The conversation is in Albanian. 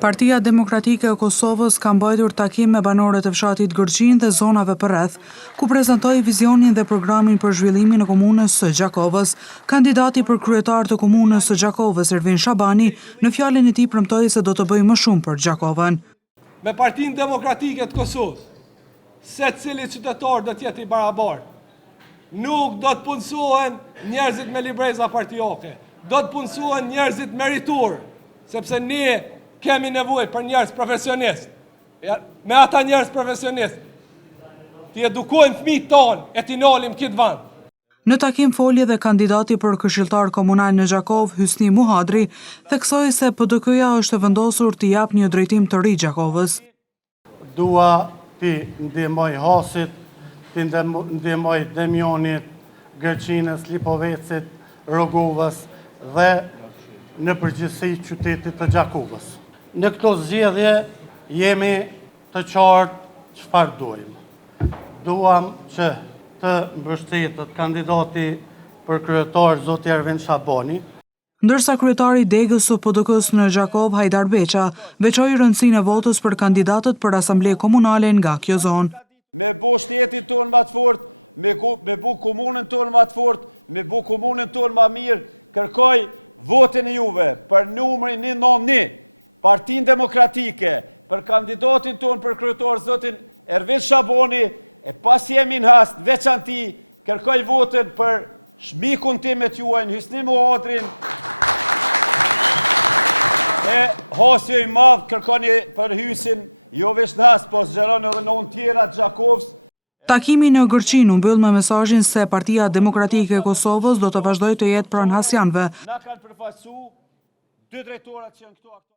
Partia Demokratike e Kosovës ka mbajtur takim me banorët e fshatit Gërgjin dhe zonave përreth, ku prezantoi vizionin dhe programin për zhvillimin e komunës së Gjakovës. Kandidati për kryetar të komunës së Gjakovës, Ervin Shabani, në fjalën e tij premtoi se do të bëjë më shumë për Gjakovën. Me Partinë Demokratike të Kosovës, secili qytetar do të jetë i barabartë. Nuk do të punësohen njerëzit me libreza partijake, do të punësohen njerëzit meritor, sepse ne kemi nevojë për njerëz profesionist. Me ata njerëz profesionist, të edukojmë fëmijët tonë e t'i nalim këtë vend. Në takim foli dhe kandidati për këshilltar komunal në Gjakov, Hysni Muhadri, theksoi se PDK-ja është vendosur të jap një drejtim të ri Gjakovës. Dua ti ndihmoj Hasit, ti ndihmoj Demjonit, Gërgjinës, Lipovecit, Rogovës dhe në përgjithësi qytetit të Gjakovës. Në këto zgjedhje jemi të qartë çfarë duajmë. Duam që të mbështetet kandidati për kryetar zoti Ervin Shabani. Ndërsa kryetari i degës së PDK-s në Gjakov, Hajdar Beqa, veçoi rëndësinë e votës për kandidatët për asamblee komunale nga kjo zonë. Me bo shtetin tonë më të fortë, me bo komunën tonë më të fortë, me bo komunën tonë më mirë, kërkoj votin e juve për numrin 191, Partinë Demokratike, për kandidatin tonë për kryetar zotin Ervin Shabani, e pas jemi në hast, veçanti, kërkoj votin për shmikun tim e t'juajnë, Hysni Muhadrin, e hasjo i madh, kërkoni për Hysin, jo veç në hast, po zgjeron edhe në unë tjera Gjakovës. Takimi në Gërgjin u mbyll me mesazhin se Partia Demokratike e Kosovës do të vazhdojë të jetë pranë hasjanëve. Na kanë përfaqësuar dy drejtorat që janë këtu.